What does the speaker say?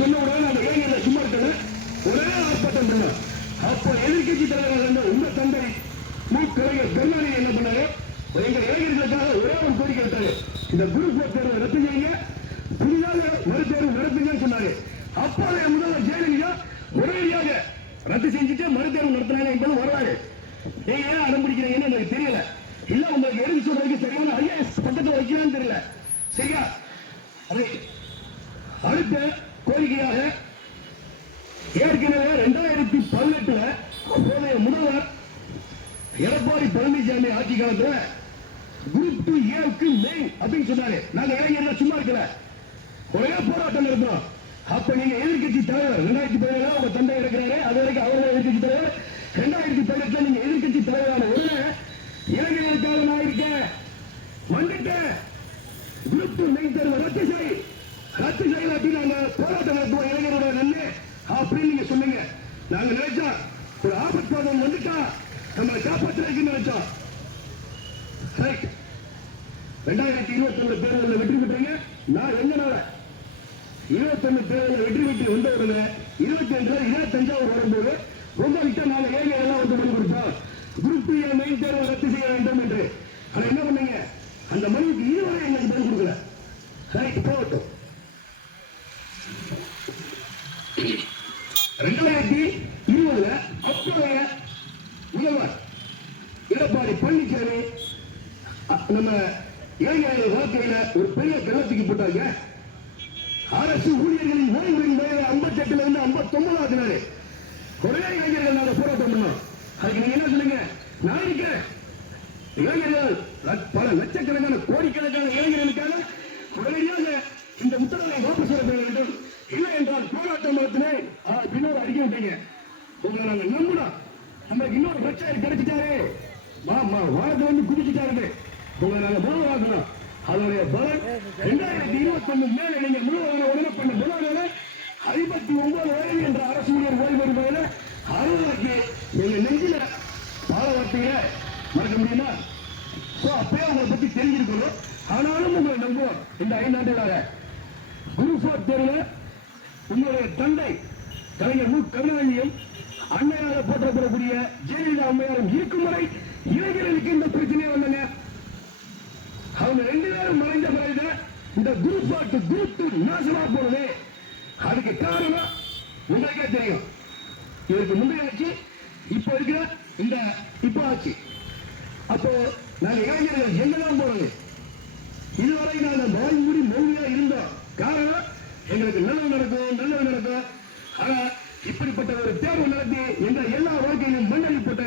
சொன்ன உடனே அந்த இளைஞர்கள் சும்மா இருக்கல ஒரே ஆர்ப்பாட்டம் பண்ணோம். அப்போ எதிர்கட்சி தலைவராக இருந்த உங்க தந்தை கலைஞர் கருணாநிதி என்ன பண்ணாரு, எங்க இளைஞர்களுக்காக ஒரே ஒரு கோரிக்கை வைத்தாரு, இந்த குரூப் தேர்வை ரத்து செய்யுங்க, புதிதாக மறுதேர்வு நடத்துங்கன்னு சொன்னாரு. அப்போதைய முதல்வர் ஜெயலலிதா உடனடியாக ரத்து செஞ்சுட்டு மறுதேர்வு நடத்தினாங்க என்பது வரலாறு. நீங்க ஏன் அடம்பிடிக்கிறீங்கன்னு எனக்கு தெரியல. இல்ல உங்களுக்கு எடுத்து சொல்றதுக்கு சரியான ஐஏஎஸ் பக்கத்தில் வைக்கலாம்னு தெரியல. சரியா? அடுத்த கோரிக்கையாக ஏற்கனவே 2018 அப்போதைய முதல்வர் எடப்பாடி பழனிசாமி ஆட்சி காலத்துல குரூப் 2A மெயின் அப்படின்னு சொன்னாரு. நாங்க இளைஞர்கள் சும்மா இருக்கல, ஒரே போராட்டம் நடத்தோம். அப்ப நீங்க எதிர்கட்சி தலைவர் 2017 உங்க தந்தை இருக்கிறாரு, அது வரைக்கும் அவர்கள் எதிர்கட்சி தலைவர். 2018 நீங்க எதிர்கட்சி தலைவரான உடனே இளைஞர்களுக்காக நான் இருக்கேன் வந்துட்டேன், குரூப் 2 மெயின் தேர்வு ரத்து செய்யலாட்டி நாங்க போராட்டம் நடத்துவோம் இளைஞரோட நன்மை அப்படின்னு நீங்க சொன்னீங்க. நாங்க நினைச்சோம் ஒரு ஆபத்பாதம் வந்துட்டா நம்மளை காப்பாற்றுறதுக்கு நினைச்சோம். 2021 தேர்தலில் வெற்றி பெற்றீங்க. நான் எங்கனால 21 தேர்தலில் வெற்றி பெற்று வந்த உடனே 22 இதே தஞ்சாவூர் வரும்போது உங்ககிட்ட நாங்க ஏங்க எல்லாம் வந்து மனு கொடுத்தோம், குரூப் 2 மெயின் தேர்வை ரத்து செய்ய வேண்டும் என்று. ஆனா என்ன பண்ணீங்க, அந்த மனுவுக்கு இதுவரை எங்களுக்கு பதில் கொடுக்கல. போகட்டும். 2020 அப்போதைய முதல்வர் எடப்பாடி பழனிசாமி நம்ம இளைஞர்கள் வாழ்க்கையில ஒரு பெரிய கள்ளத்துக்கு போட்டாங்க. அரசு ஊழியர்களின் ஓய்வுகளின் வயது 58 இருந்து 59 ஆகினாரு. ஒரே இளைஞர்கள் நாங்க போராட்டம் பண்ணோம். அதுக்கு நீங்க என்ன சொன்னீங்க, நான் இருக்கேன், இளைஞர்கள் பல லட்சக்கணக்கான கோடிக்கணக்கான இளைஞர்களுக்கான உடனடியாக இந்த உத்தரவை வாபஸ் பெற வேண்டும், இல்லை என்றால் போராட்டம் நடத்தினேன். பின்னோடு அறிக்கை விட்டீங்க. உங்களை நாங்க நம்பணும். நமக்கு இன்னொரு பிரச்சனை கிடைச்சிட்டாரு, வாரத்தை வந்து குதிச்சுட்டாரு. உங்களை நாங்க முதல்வராக்கணும். அதனுடைய பலன் 2021 மேல நீங்க முதல்வரான உடனே பண்ண முதல்வரான 59 வயது என்ற அரசு ஊழியர் ஓய்வு பெறுவதில் 60 எங்க நெஞ்சில பால வார்த்தையில மறக்க முடியுமா? அப்பயே உங்களை பத்தி தெரிஞ்சிருக்கணும். ஆனாலும் உங்களை நம்புவோம். இந்த 5 ஆண்டுகளாக குரூப் 4 தேர்வில் உங்களுடைய தந்தை கலைஞர் கருணாநிதியும் அன்னையாக போற்றப்படக்கூடிய ஜெயலலிதா அம்மையாரும் இருக்கும் வரை இளைஞர்களுக்கு இந்த பிரச்சனையை வந்தங்க. அவங்க 2 பேரும் மறைந்த பிறகு இந்த குரூப் 2 நாசமா போனது. அதுக்கு காரணம் உங்களுக்கே தெரியும். இதற்கு முந்தைய ஆட்சி, இப்ப இருக்கிற இந்த இப்ப ஆட்சி. அப்போ நாங்க இளைஞர்கள் எங்கதான் போறது? இதுவரை நாங்க வாய் மூடி மௌனியா இருந்தோம். காரணம் எங்களுக்கு நல்லது நடக்கும். ஆனா இப்படிப்பட்ட ஒரு தேர்வு நடத்தி